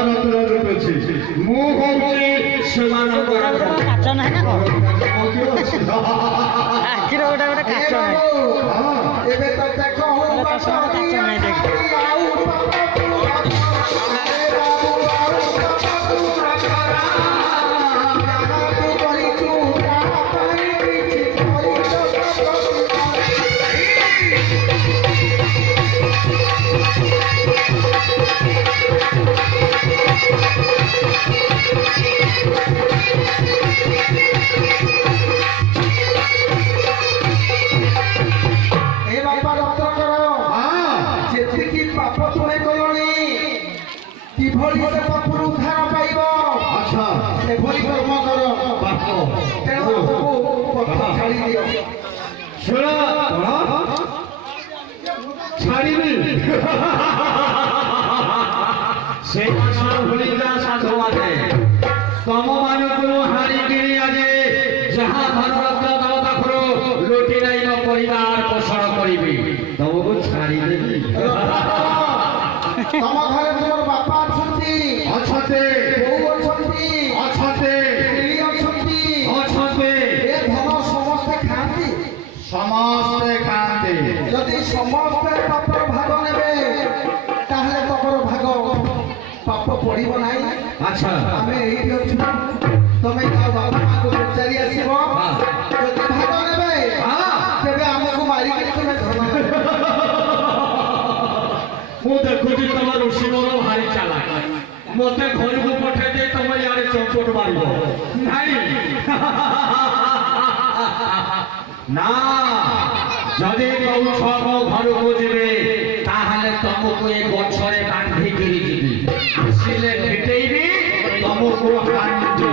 धनरत्न रूपे मु हूँ ନାହିଁ ନା କ'ଣ ଆଖିର ଗୋଟେ ଗୋଟେ କାଚ ନାହିଁ ତା ସହ କାଚ ନାହିଁ ଦେଖ तम मान हारी किणी आज जहाँ धन रत्न तम पाखर लुटि नहीं मो परिवार पोषण करी तुमको छाड़देवी तम घर मोर बापा अच्छे समस्ते खाते यदि समस्ते पापर भाग नेबे ताहले तपर भाग पाप पड़िबो नाही। अच्छा आमे एही अछु तमे ता बापा मां को चली आसीबो यदि भाग नेबे तेबे हमको मारी के तमे धर्म मु देखुची तुम ऋषि मोर भारी चालाक मते घर को पठे दे तुम यारे चौपट मारिबो नाही ना जदि कहू छो घर को जीवे ताहले तुमको ए गछरे बांधी गिरी जीवी आसिले भेटेइबी तुमको हांडी